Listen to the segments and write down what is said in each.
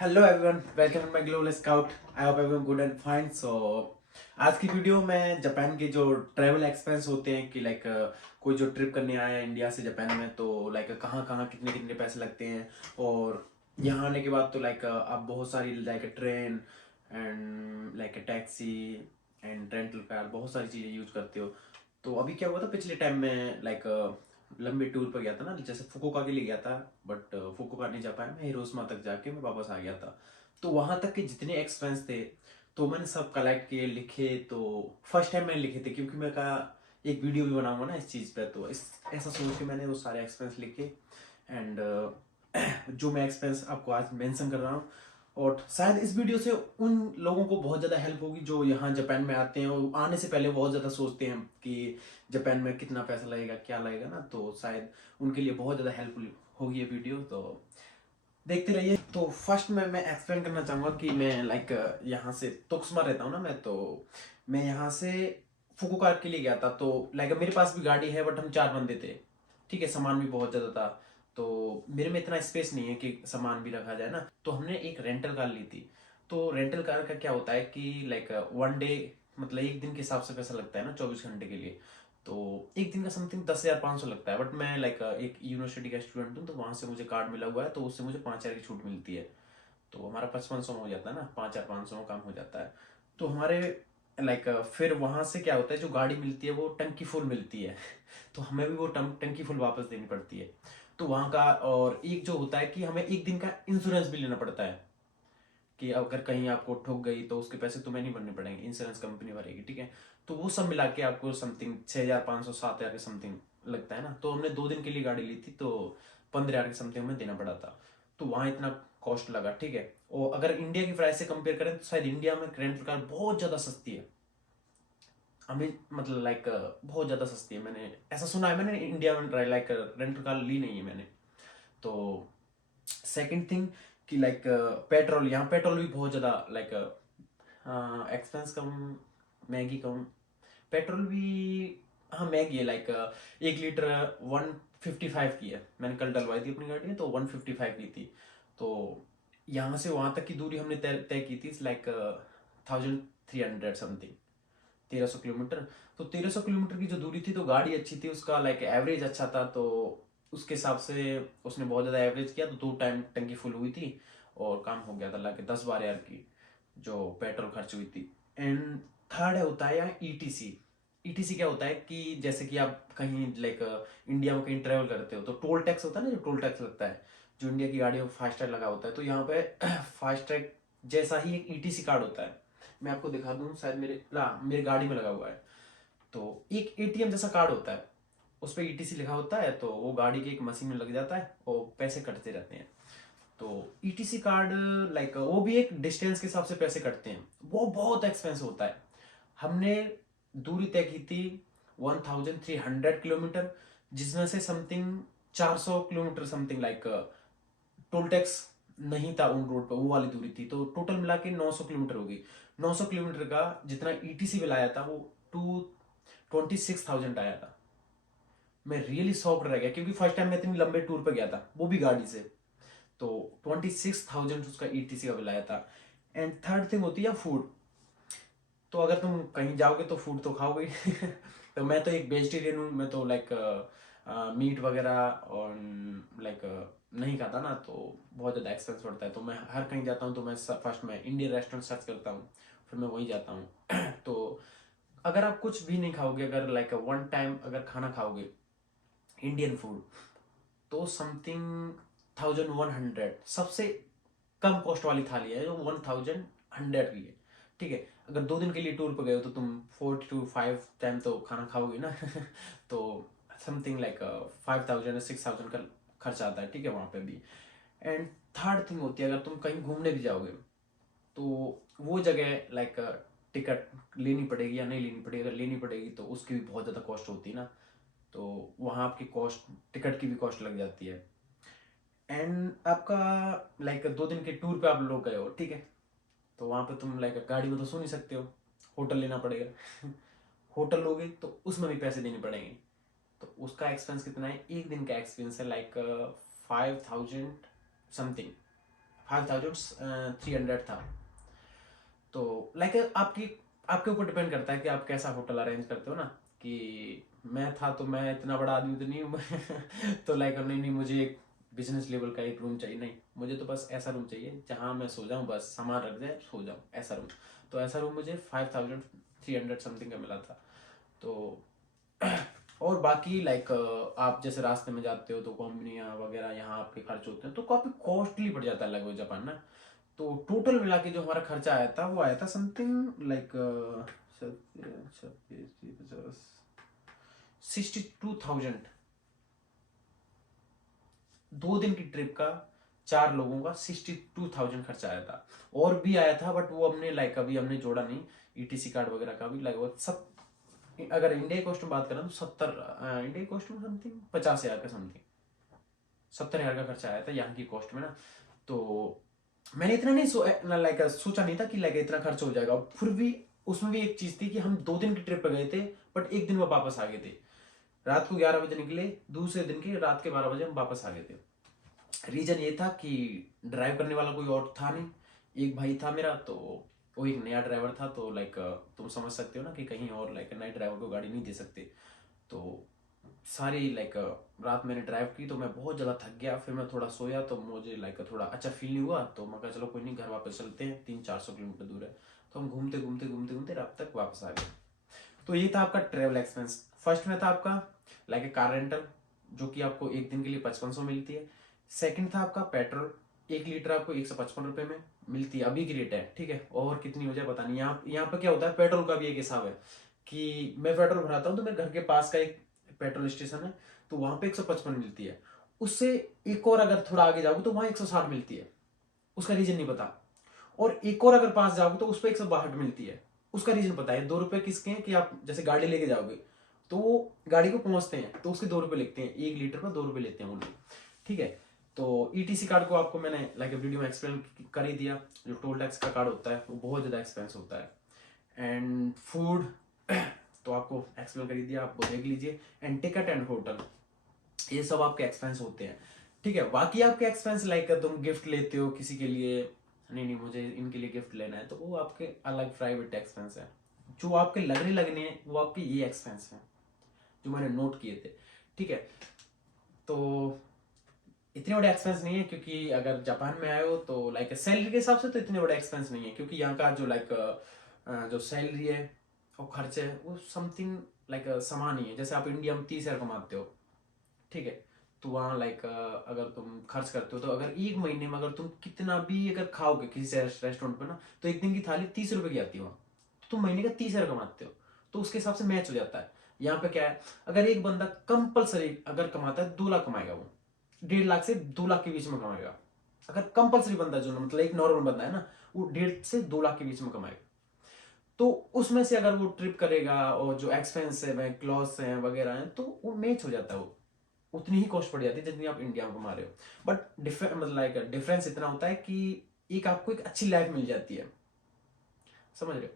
Hello everyone, welcome to my global scout. I hope everyone good and fine. So आज की video में Japan के जो travel expense होते हैं कि लाइक कोई जो ट्रिप करने आया है इंडिया से जापान में, तो लाइक कहाँ कहाँ कितने कितने पैसे लगते हैं। और यहाँ आने के बाद तो लाइक आप बहुत सारी like train and like taxi and rental car बहुत सारी चीज़ें यूज करते हो। तो अभी क्या हुआ था पिछले टाइम में लाइक लंबे टूर पर गया था ना, जैसे फुकुओका के लिए गया था। बट फुकुओका नहीं जा पाया मैं, हिरोशिमा तक जाके मैं वापस आ गया था। तो वहां तक के जितने एक्सपेंस थे तो मैंने सब कलेक्ट किए, लिखे। तो फर्स्ट टाइम मैंने लिखे थे क्योंकि मैं कहा एक वीडियो भी बनाऊंगा ना इस चीज़ पे, तो इस ऐसा सोच के मैंने वो सारे एक्सपेंस लिखे। एंड जो मैं एक्सपेंस आपको आज मेंशन कर रहा हूँ, और शायद इस वीडियो से उन लोगों को बहुत ज़्यादा हेल्प होगी जो यहाँ जापान में आते हैं और आने से पहले बहुत ज़्यादा सोचते हैं कि जापान में कितना पैसा लगेगा क्या लगेगा ना। तो शायद उनके लिए बहुत ज़्यादा हेल्पफुल होगी ये वीडियो, तो देखते रहिए। तो फर्स्ट में मैं एक्सप्लेन करना चाहूँगा कि मैं लाइक यहाँ से तोक्समा रहता हूँ ना मैं, तो मैं यहाँ से फुकुओका के लिए गया था। तो लाइक मेरे पास भी गाड़ी है बट हम 4 बंदे थे, ठीक है। सामान भी बहुत ज़्यादा था, तो मेरे में इतना स्पेस नहीं है कि सामान भी रखा जाए ना। तो हमने एक रेंटल कार ली थी। तो रेंटल कार का क्या होता है कि लाइक वन डे मतलब एक दिन के हिसाब से पैसा लगता है ना, 24 घंटे के लिए। तो एक दिन का समथिंग 10,500 लगता है। बट मैं लाइक एक यूनिवर्सिटी का स्टूडेंट हूँ, तो वहाँ से मुझे कार्ड मिला हुआ है, तो उससे मुझे 5,000 की छूट मिलती है। तो हमारा 5500 में हो जाता है ना, 5,500 में काम हो जाता है। तो हमारे लाइक फिर वहाँ से क्या होता है, जो गाड़ी मिलती है वो टंकी फुल मिलती है तो हमें भी वो टंकी फुल वापस देनी पड़ती है। तो वहाँ का और एक जो होता है कि हमें एक दिन का इंश्योरेंस भी लेना पड़ता है कि अगर कहीं आपको ठोक गई तो उसके पैसे तुम्हें नहीं भरने पड़ेंगे, इंश्योरेंस कंपनी भरेगी, ठीक है। तो वो सब मिला के आपको समथिंग 6,500 7,000 के समथिंग लगता है ना। तो हमने 2 दिन के लिए गाड़ी ली थी, तो 15,000 के समथिंग हमें देना पड़ा था। तो वहाँ इतना कॉस्ट लगा, ठीक है। और अगर इंडिया की प्राइस से कंपेयर करें तो शायद इंडिया में रेंटल कार बहुत ज़्यादा सस्ती है। हमें मतलब लाइक बहुत ज़्यादा सस्ती है, मैंने ऐसा सुना है। मैंने इंडिया में लाइक रेंटल कार ली नहीं है मैंने। तो सेकंड थिंग कि लाइक पेट्रोल, यहाँ पेट्रोल भी बहुत ज़्यादा लाइक एक्सपेंस कम, मैगी कम, पेट्रोल भी हाँ मैगी है। लाइक 1 लीटर 155 की है। मैंने कल डलवाई थी अपनी गाड़ी में, तो 155 की थी। तो यहाँ से वहाँ तक की दूरी हमने तय तय की थी लाइक 1,300 समथिंग, 1,300 किलोमीटर। तो 1,300 किलोमीटर की जो दूरी थी, तो गाड़ी अच्छी थी, उसका लाइक एवरेज अच्छा था। तो उसके हिसाब से उसने बहुत ज़्यादा एवरेज किया, तो 2 टाइम टंकी फुल हुई थी और काम हो गया था। लाइक 10-12 हज़ार की जो पेट्रोल खर्च हुई थी। एंड थर्ड है होता है यहाँ ईटीसी। ईटीसी क्या होता है कि जैसे कि आप कहीं लाइक इंडिया में कहीं ट्रेवल करते हो, तो टोल टैक्स होता है ना, जो टोल टैक्स लगता है, जो इंडिया की गाड़ियों में फास्टैग लगा होता है, तो यहाँ पे फास्टैग जैसा ही एक ईटीसी कार्ड होता है। मैं आपको दिखा दूं, शायद मेरे ना मेरी गाड़ी में लगा हुआ है। तो एक एटीएम जैसा कार्ड होता है, उस पर ईटीसी लिखा होता है, तो वो गाड़ी की एक मशीन में लग जाता है और पैसे कटते रहते हैं। तो ईटीसी कार्ड लाइक वो भी एक डिस्टेंस के हिसाब से पैसे कटते हैं, वो बहुत एक्सपेंसिव होता है। हमने दूरी तय की थी 1,300 किलोमीटर, जिसमें से something 400 kilometre something like toll tax नहीं था उन रोड पर, वो वाली दूरी थी। तो टोटल मिला के 900 किलोमीटर होगी। 900 किलोमीटर का जितना ईटीसी बिल आया था वो 26,000 आया था। मैं रियली शॉक्ड रह गया क्योंकि फर्स्ट टाइम मैं इतनी लंबे टूर पे गया था, वो भी गाड़ी से। तो 26,000 उसका ईटीसी का बिल आया था। एंड थर्ड थिंग होती है फूड। तो अगर तुम कहीं जाओगे तो फूड तो खाओगे ही। तो मैं तो एक वेजिटेरियन हूँ, मैं तो लाइक मीट वगैरह और लाइक नहीं खाता ना, तो बहुत ज़्यादा एक्सपेंस पड़ता है। तो मैं हर कहीं जाता हूँ तो मैं फर्स्ट में इंडियन रेस्टोरेंट सर्च करता हूँ, फिर मैं वहीं जाता हूँ। तो अगर आप कुछ भी नहीं खाओगे, अगर लाइक वन टाइम अगर खाना खाओगे इंडियन फूड, तो समथिंग 1,100 सबसे कम कॉस्ट वाली थाली है, जो 1,100 की है, ठीक है। अगर 2 दिन के लिए टूर पर गए हो तो तुम 4 to 5 टाइम तो खाना खाओगे ना। तो समथिंग लाइक 5,000 या 6,000 का खर्चा आता है, ठीक है, वहाँ पे भी। एंड थर्ड थिंग होती है, अगर तुम कहीं घूमने भी जाओगे तो वो जगह लाइक टिकट लेनी पड़ेगी या नहीं लेनी पड़ेगी। अगर लेनी पड़ेगी तो उसकी भी बहुत ज़्यादा कॉस्ट होती है ना, तो वहाँ आपकी कॉस्ट, टिकट की भी कॉस्ट लग जाती है। एंड आपका लाइक 2 दिन के टूर पे आप लोग गए हो, ठीक है, तो वहाँ पे तुम लाइक गाड़ी में तो सो नहीं सकते हो, होटल लेना पड़ेगा। होटल लोगे तो उसमें भी पैसे देने पड़ेंगे। तो उसका एक्सपेंस कितना है, एक दिन का एक्सपेंस है लाइक 5,000 समथिंग, 5300 था। तो लाइक आपके ऊपर डिपेंड करता है कि आप कैसा होटल अरेंज करते हो ना। कि मैं था तो मैं इतना बड़ा आदमी तो नहीं हूँ तो लाइक नहीं मुझे एक बिजनेस लेवल का एक रूम चाहिए, नहीं मुझे तो बस ऐसा रूम चाहिए जहाँ मैं सो जाऊँ, बस सामान रख जाए सो जाऊँ, ऐसा रूम। तो ऐसा रूम मुझे 5300 समथिंग का मिला था। तो और बाकी लाइक आप जैसे रास्ते में जाते हो तो कॉम्बिनिया वगैरह यहाँ आपके खर्च होते हैं तो काफी कॉस्टली पड़ जाता है लगभग जापान ना। तो टोटल मिला के जो हमारा खर्चा आया था वो आया था समथिंग लाइक 62,000। 2 दिन की ट्रिप का 4 लोगों का 62,000 खर्चा आया था। और भी आया था बट वो हमने लाइक अभी हमने जोड़ा नहीं। ईटीसी कार्ड वगैरह का भी लगभग सब, अगर इंडिया कॉस्ट में बात करें तो 70 इंडिया कॉस्ट में समथिंग 50,000 का समथिंग 70,000 का खर्चा आया था यहाँ की कॉस्ट में ना। तो मैंने इतना नहीं लाइक सोचा नहीं था कि लाइक इतना खर्च हो जाएगा। फिर भी उसमें भी एक चीज थी कि हम 2 दिन की ट्रिप पे गए थे बट एक दिन में वापस आ गए थे। रात को 11 बजे निकले, दूसरे दिन के रात के 12 बजे हम वापस आ गए थे। रीजन ये था कि ड्राइव करने वाला कोई और था नहीं, एक भाई था मेरा, तो वो एक नया ड्राइवर था। तो लाइक तुम समझ सकते हो ना कि कहीं और लाइक नए ड्राइवर को गाड़ी नहीं दे सकते। तो सारी लाइक रात मैंने ड्राइव की तो मैं बहुत ज़्यादा थक गया। फिर मैं थोड़ा सोया तो मुझे लाइक थोड़ा अच्छा फील नहीं हुआ। तो मैं कहा चलो कोई नहीं, घर वापस चलते हैं, 300-400 किलोमीटर दूर है। तो हम घूमते घूमते घूमते घूमते रात तक वापस आ गए। तो ये था आपका ट्रेवल एक्सपेंस। फर्स्ट में था आपका लाइक ए कार रेंटल, जो कि आपको एक दिन के लिए 5500 मिलती है। सेकंड था आपका पेट्रोल, 1 लीटर आपको 155 रुपए में मिलती है, अभी की रेट है, ठीक है। और कितनी हो जाए पता नहीं। यहाँ पे क्या होता है, पेट्रोल का भी एक हिसाब है कि मैं पेट्रोल भराता हूँ तो मेरे घर के पास का एक पेट्रोल स्टेशन है, तो वहां पे 155 मिलती है। उससे एक और अगर थोड़ा आगे जाओगे तो वहां 160 मिलती है, उसका रीजन नहीं पता। और एक और अगर पास जाओगे तो उस पर 162 मिलती है, उसका रीजन पता है। 2 रुपए किसके हैं कि आप जैसे गाड़ी लेके जाओगे तो वो गाड़ी को पहुंचते हैं तो उसके 2 रुपए लिखते हैं, 1 लीटर पर 2 रुपए लेते हैं वो लोग, ठीक है। तो ईटीसी कार्ड को आपको मैंने लाइक वीडियो में एक्सप्लेन कर ही दिया। जो टोल टैक्स का कार्ड होता है वो बहुत ज्यादा एक्सपेंस होता है। एंड फूड तो आपको एक्सप्लेन कर ही दिया, आप वो देख लीजिए। एंड टिकट एंड होटल, ये सब आपके एक्सपेंस होते हैं, ठीक है। बाकी आपके एक्सपेंस लाइक तुम गिफ्ट लेते हो किसी के लिए, नहीं मुझे इनके लिए गिफ्ट लेना है, तो वो आपके अलग प्राइवेट एक्सपेंस है। जो आपके लगने हैं वो आपके ये एक्सपेंस है जो मैंने नोट किए थे, ठीक है। तो इतने बड़े एक्सपेंस नहीं है, क्योंकि अगर जापान में आए हो तो लाइक सैलरी के हिसाब से तो इतने बड़े एक्सपेंस नहीं है, क्योंकि यहाँ का जो लाइक जो सैलरी है और खर्चे है वो समथिंग लाइक समान ही है। जैसे आप इंडिया में 30,000 कमाते हो, ठीक है, तो वहाँ लाइक अगर तुम खर्च करते हो तो अगर एक महीने में अगर तुम कितना भी अगर खाओगे किसी रेस्टोरेंट पे ना, तो एक दिन की थाली 30 रुपए की आती है वहाँ। तो तुम महीने का 30,000 कमाते हो, तो उसके हिसाब से मैच हो जाता है। यहाँ पे क्या है, अगर एक बंदा कंपलसरी अगर कमाता है 2 लाख कमाएगा, वो 1.5 लाख से 2 लाख के बीच में कमाएगा। अगर कंपलसरी बंदा जो मतलब एक नॉर्मल बंदा है ना, वो 1.5 से 2 लाख के बीच में कमाएगा। तो उसमें से अगर वो ट्रिप करेगा और जो एक्सपेंस है क्लॉथ्स हैं वगैरह हैं तो वो मैच हो जाता है, वो उतनी ही कॉस्ट पड़ जाती है जितनी आप इंडिया में कमा रहे हो। बट मतलब लाइक डिफरेंस इतना होता है कि एक आपको एक अच्छी लाइफ मिल जाती है, समझ रहे हो।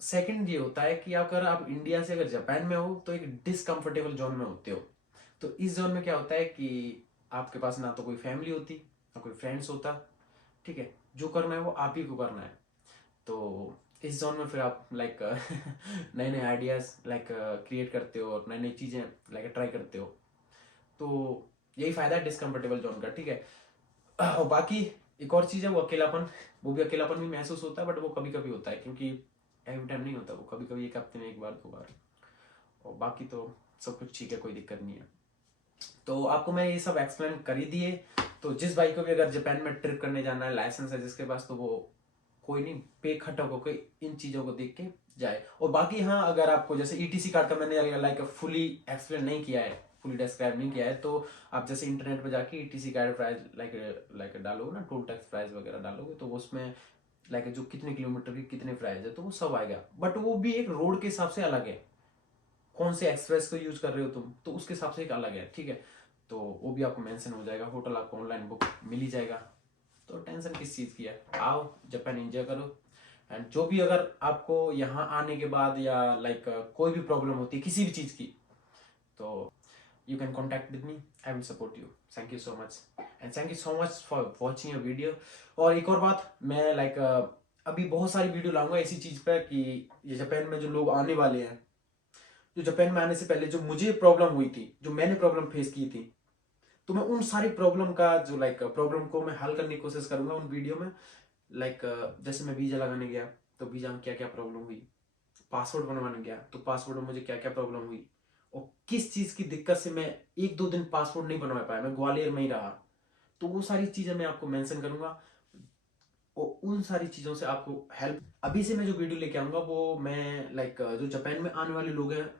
सेकंड ये होता है कि अगर आप इंडिया से अगर जापान में हो तो एक डिसकंफर्टेबल जोन में होते हो। तो इस जोन में क्या होता है कि आपके पास ना तो कोई फैमिली होती ना कोई फ्रेंड्स होता, ठीक है। जो करना है वो आप ही को करना है। तो इस जोन में फिर आप लाइक नए नए आइडियाज लाइक क्रिएट करते हो और नई नई चीजें लाइक ट्राई करते हो। तो यही फायदा है डिसकंफर्टेबल जोन का, ठीक है। और बाकी एक और चीज है वो अकेलापन। वो भी अकेलापन भी महसूस होता है बट वो कभी कभी होता है, क्योंकि एवरी टाइम नहीं होता, वो कभी कभी एक हफ्ते में एक बार 2 बार। और बाकी तो सब कुछ ठीक है, कोई दिक्कत नहीं है। तो आपको मैं ये सब एक्सप्लेन कर ही दिए। तो जिस भाई को भी अगर जापान में ट्रिप करने जाना है, लाइसेंस है जिसके पास, तो वो कोई नहीं पे खटक होकर इन चीजों को देख के जाए। और बाकी हाँ, अगर आपको जैसे ईटीसी कार्ड का मैंने लाइक फुली एक्सप्लेन नहीं किया है, फुली डिस्क्राइब नहीं किया है, तो आप जैसे इंटरनेट पे जाके etc card price like like डालोगे ना, टोल टैक्स प्राइस वगैरह डालोगे, तो उसमें लाइक जो कितने किलोमीटर की कितने प्राइस है तो वो सब आएगा। बट वो भी एक रोड के हिसाब से अलग है, कौन से एक्सप्रेस को यूज कर रहे हो तुम, तो उसके हिसाब से एक अलग है, ठीक है। तो वो भी आपको मेंशन हो जाएगा। होटल आपको ऑनलाइन बुक मिल ही जाएगा, तो टेंशन किस चीज की है। आओ जापान एंजॉय करो। एंड जो भी अगर आपको यहाँ आने के बाद या लाइक कोई भी प्रॉब्लम होती है किसी भी चीज की, तो you can contact with me, I will support you. Thank you so much. And thank you so much for watching your video. और एक और बात, मैं लाइक अभी बहुत सारी वीडियो लाऊंगा इसी चीज पे कि ये जापान में जो लोग आने वाले हैं, जो जापान में आने से पहले जो मुझे प्रॉब्लम हुई थी, जो मैंने प्रॉब्लम फेस की थी, तो मैं उन सारी प्रॉब्लम का जो लाइक प्रॉब्लम को मैं हल करने की कोशिश करूंगा उन वीडियो में। लाइक जैसे मैं वीजा लगाने गया तो वीजा में क्या क्या प्रॉब्लम हुई, पासपोर्ट बनवाने गया तो पासपोर्ट में मुझे क्या क्या प्रॉब्लम हुई, और किस चीज की दिक्कत से मैं 1-2 दिन पासपोर्ट नहीं बनवा पाया, मैं ग्वालियर में ही रहा। तो वो सारी चीजें मैं आपको मेंशन करूंगा, और उन सारी चीजों से आपको हेल्प। अभी से मैं जो वीडियो लेके आऊंगा वो मैं लाइक जो जापान में आने वाले लोग हैं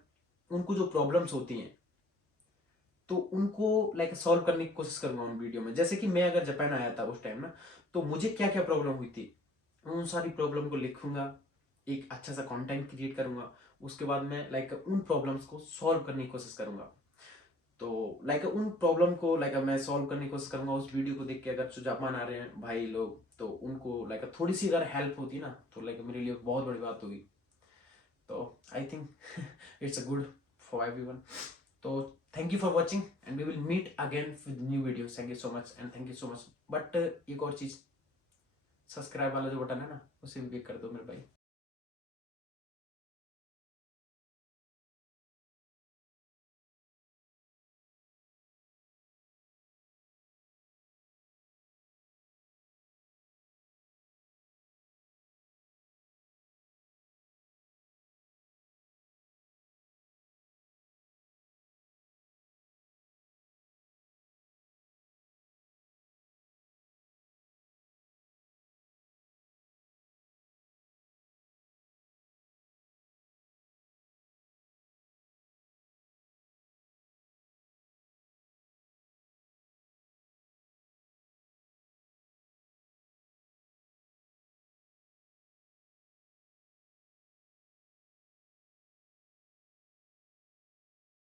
उनको जो प्रॉब्लम्स होती हैं तो उनको लाइक सॉल्व करने की कोशिश करूंगा उन वीडियो में। जैसे कि मैं अगर जापान आया था उस टाइम ना, तो मुझे क्या क्या प्रॉब्लम हुई थी, उन सारी प्रॉब्लम को लिखूंगा, एक अच्छा सा कंटेंट क्रिएट करूंगा, उसके बाद मैं लाइक उन प्रॉब्लम्स को सॉल्व करने की कोशिश करूंगा। तो लाइक उन प्रॉब्लम को लाइक मैं सॉल्व करने की कोशिश करूंगा उस वीडियो को देख के। अगर जो जापान आ रहे हैं भाई लोग तो उनको लाइक थोड़ी सी अगर हेल्प होती ना तो लाइक मेरे लिए बहुत बड़ी बात होगी। तो I think it's a good for everyone. तो thank you for watching and we will meet again with new video. Thank you so much and thank you so much. But एक और चीज, सब्सक्राइब वाला जो बटन है ना उसे भी क्लिक कर दो मेरे भाई।